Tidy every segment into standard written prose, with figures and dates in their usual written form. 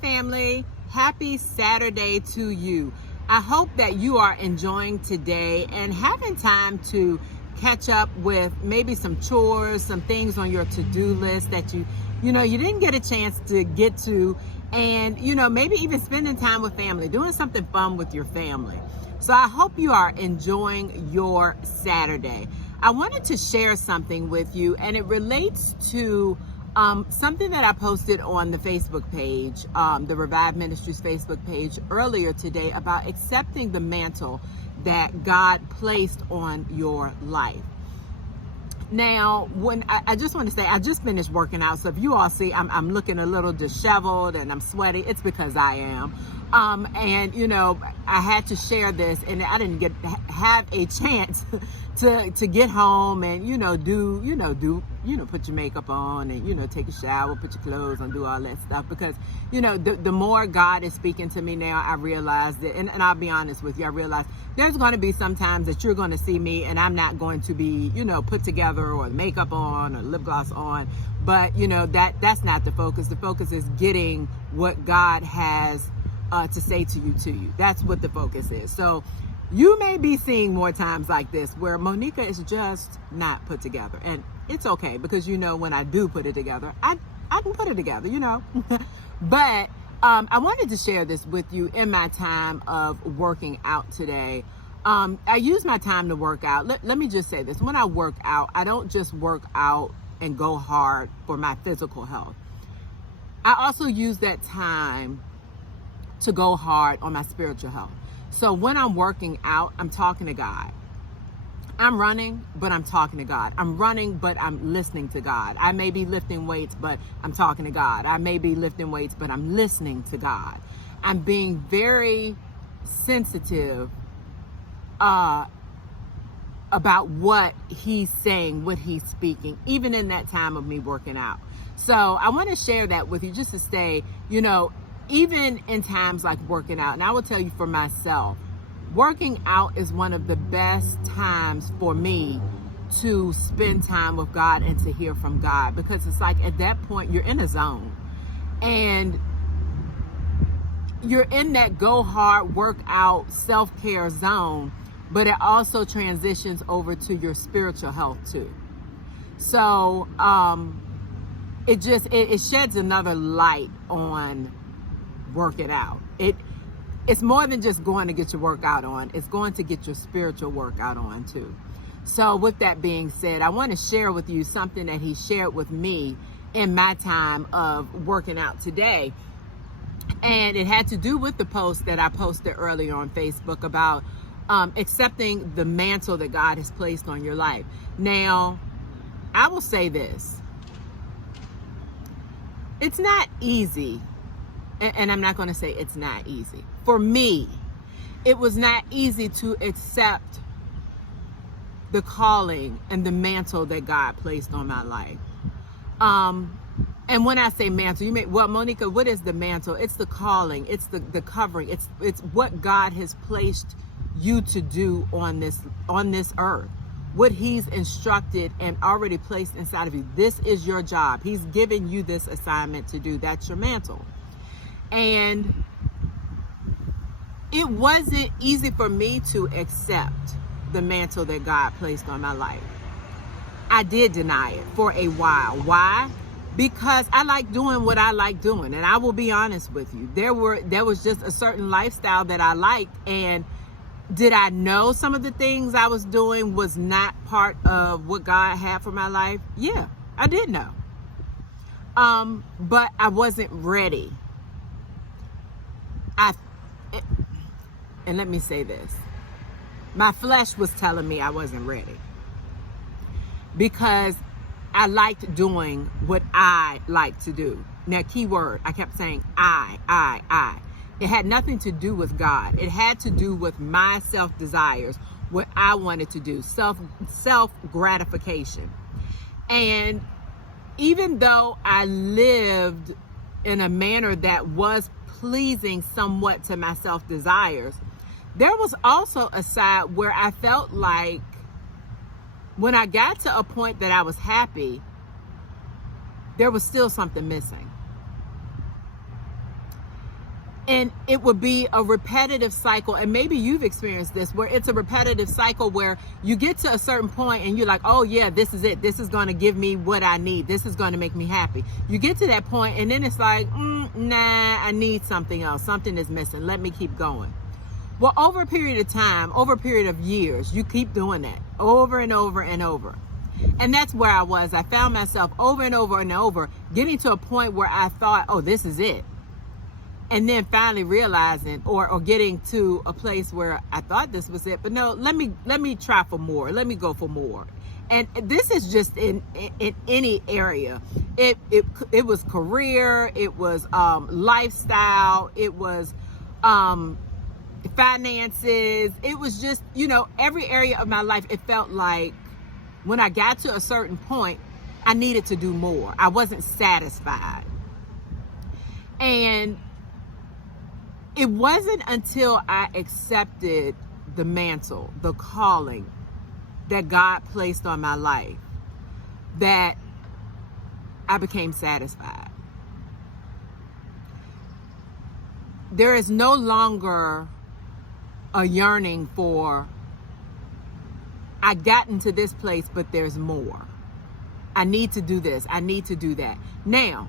family. Happy Saturday to you. I hope that you are enjoying today and having time to catch up with maybe some chores, some things on your to-do list that you didn't get a chance to get to, and maybe even spending time with family, doing something fun with your family. So I hope you are enjoying your Saturday. I wanted to share something with you, and it relates to something that I posted on the Facebook page, the Revive Ministries Facebook page earlier today, about accepting the mantle that God placed on your life. Now, when I just want to say, I just finished working out. So if you all see I'm looking a little disheveled and I'm sweaty, it's because I am. I had to share this, and I didn't have a chance to get home and put your makeup on and take a shower, put your clothes on, do all that stuff, because the more God is speaking to me now, I realize that, and I'll be honest with you, I realize there's going to be some times that you're going to see me and I'm not going to be put together or makeup on or lip gloss on, but that's not the focus. The focus is getting what God has to say to you. That's what the focus is. So you may be seeing more times like this where Monica is just not put together, and it's okay, because when I do put it together, I can put it together, but I wanted to share this with you in my time of working out today. I use my time to work out. Let me just say this. When I work out, I don't just work out and go hard for my physical health. I also use that time to go hard on my spiritual health. So when I'm working out, I'm talking to God. I'm running, but I'm talking to God. I'm running, but I'm listening to God. I may be lifting weights, but I'm talking to God. I may be lifting weights, but I'm listening to God. I'm being very sensitive about what He's saying, what He's speaking, even in that time of me working out. So I want to share that with you, just to stay, even in times like working out. And I will tell you, for myself, working out is one of the best times for me to spend time with God and to hear from God, because it's like at that point you're in a zone and you're in that go hard, work out, self-care zone, but it also transitions over to your spiritual health too. So it sheds another light on working out. It's more than just going to get your workout on. It's going to get your spiritual workout on too. So with that being said, I want to share with you something that He shared with me in my time of working out today. And it had to do with the post that I posted earlier on Facebook about accepting the mantle that God has placed on your life. Now, I will say this. It's not easy. And I'm not going to say it's not easy. For me, it was not easy to accept the calling and the mantle that God placed on my life. And when I say mantle, you may, well, Monica, what is the mantle? It's the calling. It's the covering. It's what God has placed you to do on this earth. What He's instructed and already placed inside of you. This is your job. He's given you this assignment to do. That's your mantle. And it wasn't easy for me to accept the mantle that God placed on my life. I did deny it for a while. Why? Because I like doing what I like doing. And I will be honest with you. There was just a certain lifestyle that I liked. And did I know some of the things I was doing was not part of what God had for my life? Yeah, I did know. But I wasn't ready. And let me say this. My flesh was telling me I wasn't ready, because I liked doing what I like to do. Now, keyword, I kept saying I. It had nothing to do with God. It had to do with my self-desires, what I wanted to do, self-gratification. And even though I lived in a manner that was pleasing somewhat to my self-desires, there was also a side where I felt like when I got to a point that I was happy, there was still something missing. And it would be a repetitive cycle. And maybe you've experienced this, where it's a repetitive cycle where you get to a certain point and you're like, oh yeah, this is it. This is going to give me what I need. This is going to make me happy. You get to that point and then it's like, nah, I need something else. Something is missing. Let me keep going. Well, over a period of time, over a period of years, you keep doing that over and over and over. And that's where I was. I found myself over and over and over getting to a point where I thought, oh, this is it. And then finally realizing or getting to a place where I thought this was it, but no, let me try for more. Let me go for more. And this is just in any area. It was career, it was lifestyle, it was finances. It was just, every area of my life. It felt like when I got to a certain point, I needed to do more. I wasn't satisfied. And it wasn't until I accepted the mantle, the calling that God placed on my life, that I became satisfied. There is no longer a yearning for, I got into this place, but there's more. I need to do this. I need to do that. Now,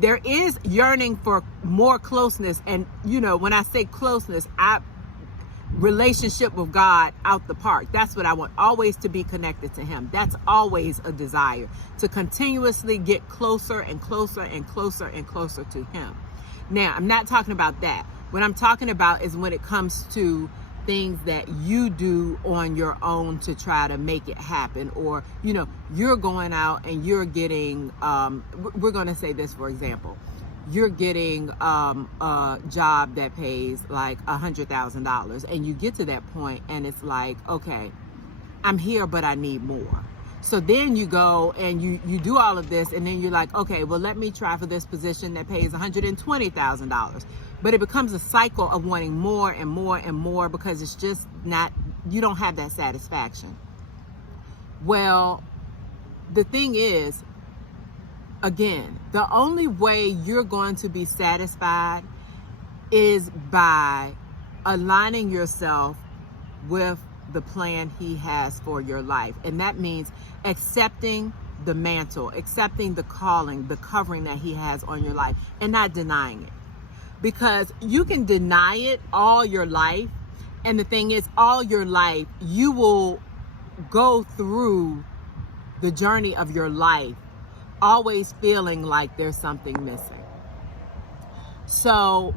there is yearning for more closeness. And, when I say closeness, relationship with God out the park. That's what I want. Always to be connected to Him. That's always a desire, to continuously get closer and closer and closer and closer to Him. Now, I'm not talking about that. What I'm talking about is when it comes to things that you do on your own to try to make it happen, or you're going out and you're getting we're going to say this, for example, you're getting a job that pays like $100,000, and you get to that point and it's like, okay, I'm here, but I need more. So then you go and you do all of this, and then you're like, okay, well, let me try for this position that pays $120,000. But it becomes a cycle of wanting more and more and more, because it's just not, you don't have that satisfaction. Well, the thing is, again, the only way you're going to be satisfied is by aligning yourself with the plan He has for your life. And that means accepting the mantle, accepting the calling, the covering that He has on your life, and not denying it. Because you can deny it all your life. And the thing is, all your life, you will go through the journey of your life always feeling like there's something missing. So,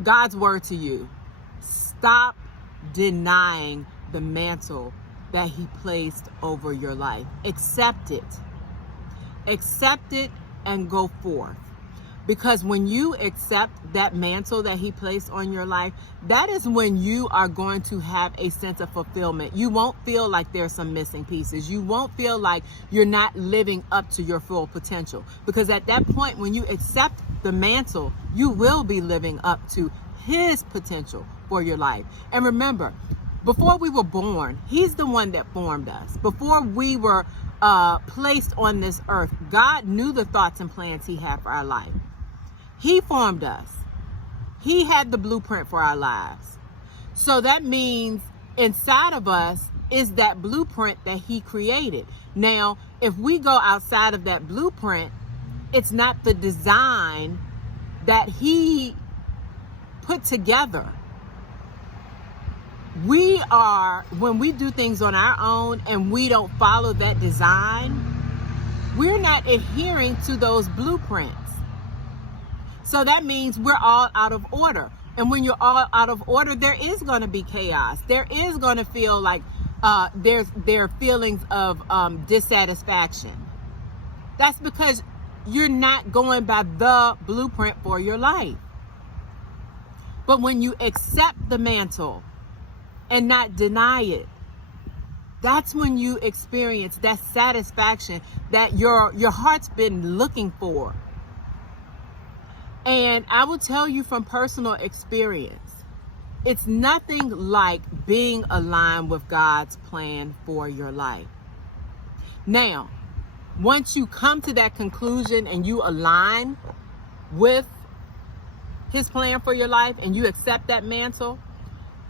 God's word to you, stop denying the mantle that He placed over your life. Accept it. Accept it and go forth. Because when you accept that mantle that He placed on your life, that is when you are going to have a sense of fulfillment. You won't feel like there's some missing pieces. You won't feel like you're not living up to your full potential. Because at that point, when you accept the mantle, you will be living up to His potential for your life. And remember, before we were born, He's the one that formed us. Before we were placed on this earth, God knew the thoughts and plans He had for our life. He formed us. He had the blueprint for our lives. So that means inside of us is that blueprint that He created. Now, if we go outside of that blueprint, it's not the design that He put together. When we do things on our own and we don't follow that design, we're not adhering to those blueprints. So that means we're all out of order. And when you're all out of order, there is going to be chaos. There is going to feel like there are feelings of dissatisfaction. That's because you're not going by the blueprint for your life. But when you accept the mantle and not deny it, that's when you experience that satisfaction that your heart's been looking for. And I will tell you from personal experience, it's nothing like being aligned with God's plan for your life. Now, once you come to that conclusion and you align with his plan for your life and you accept that mantle,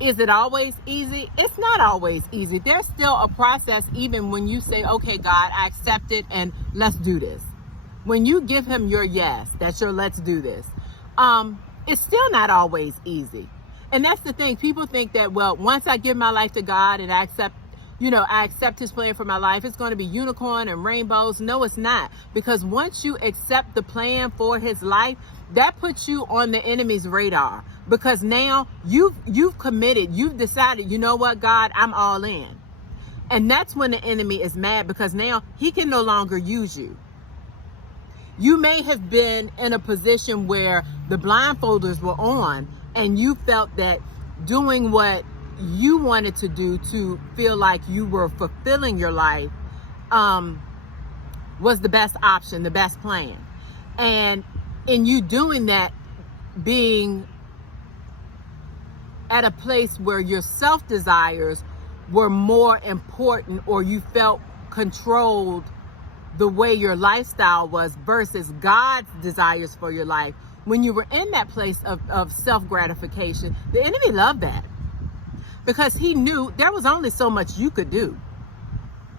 is it always easy? It's not always easy. There's still a process even when you say, okay, God, I accept it and let's do this. When you give him your yes, that's your let's do this, it's still not always easy. And that's the thing. People think that, well, once I give my life to God and I accept his plan for my life, it's going to be unicorn and rainbows. No, it's not. Because once you accept the plan for his life, that puts you on the enemy's radar. Because now you've committed, you've decided, you know what, God, I'm all in. And that's when the enemy is mad, because now he can no longer use you. You may have been in a position where the blindfolders were on and you felt that doing what you wanted to do to feel like you were fulfilling your life was the best option, the best plan. And in you doing that, being at a place where your self-desires were more important, or you felt controlled the way your lifestyle was versus God's desires for your life, when you were in that place of self-gratification, the enemy loved that. Because he knew there was only so much you could do.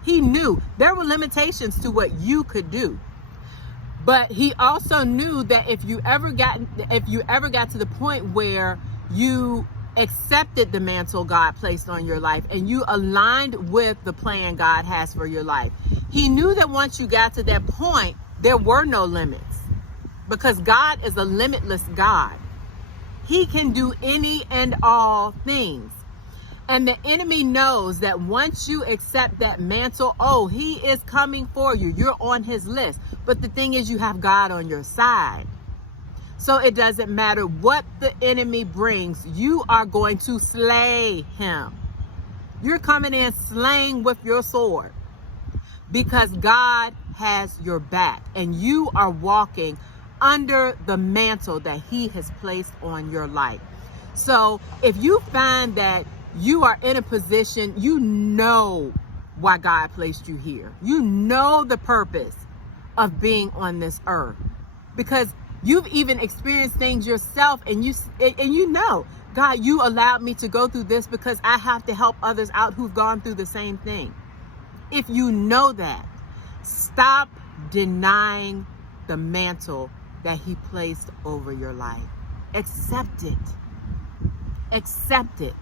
He knew there were limitations to what you could do. But he also knew that if you ever got to the point where you accepted the mantle God placed on your life and you aligned with the plan God has for your life, he knew that once you got to that point, there were no limits. Because God is a limitless God. He can do any and all things. And the enemy knows that once you accept that mantle, oh, he is coming for you. You're on his list. But the thing is, you have God on your side. So it doesn't matter what the enemy brings, you are going to slay him. You're coming in slaying with your sword, because God has your back and you are walking under the mantle that he has placed on your life. So if you find that you are in a position, you know why God placed you here. You know the purpose of being on this earth, because you've even experienced things yourself, and you know, God, you allowed me to go through this because I have to help others out who've gone through the same thing. If you know that, stop denying the mantle that he placed over your life. Accept it. Accept it.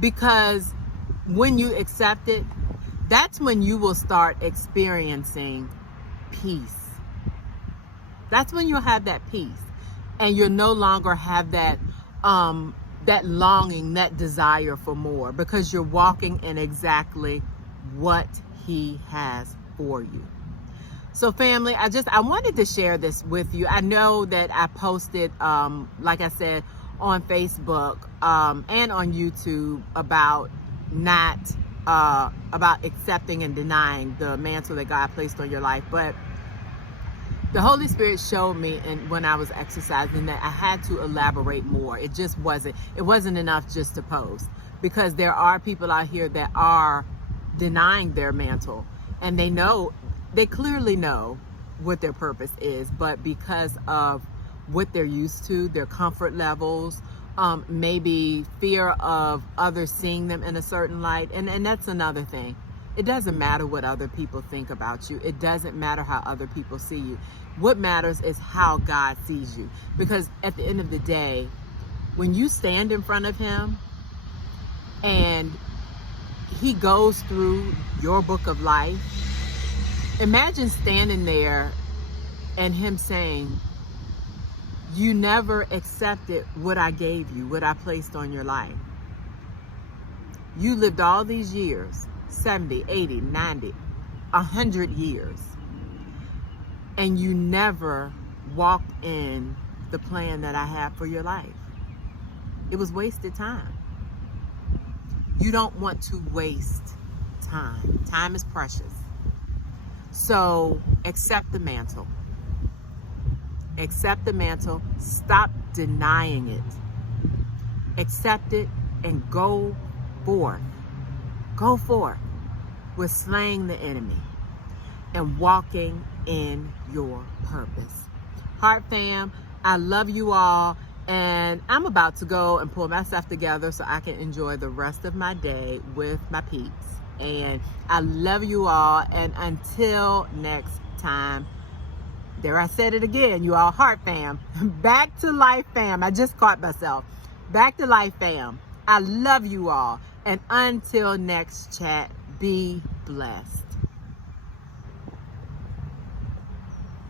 Because when you accept it, that's when you will start experiencing peace. That's when you'll have that peace, and you'll no longer have that that longing, that desire for more, because you're walking in exactly what he has for you. So family, I wanted to share this with you. I know that I posted, like I said, on Facebook and on YouTube about about accepting and denying the mantle that God placed on your life. But the Holy Spirit showed me, and when I was exercising, that I had to elaborate more. It wasn't enough just to post, because there are people out here that are denying their mantle, and they clearly know what their purpose is, but because of what they're used to, their comfort levels, maybe fear of others seeing them in a certain light, and that's another thing. It doesn't matter what other people think about you. It doesn't matter how other people see you. What matters is how God sees you. Because at the end of the day, when you stand in front of him and he goes through your book of life, imagine standing there and him saying, you never accepted what I gave you, what I placed on your life. You lived all these years, 70, 80, 90, 100 years, and you never walked in the plan that I have for your life. It was wasted time. You don't want to waste time. Time is precious. So accept the mantle. Accept the mantle. Stop denying it. Accept it and go forth. Go forth with slaying the enemy and walking in your purpose. Heart fam, I love you all. And I'm about to go and pull myself together so I can enjoy the rest of my day with my peeps. And I love you all. And until next time, there I said it again, you all, heart fam. Back to life fam. I just caught myself. Back to life fam. I love you all. And until next chat, be blessed.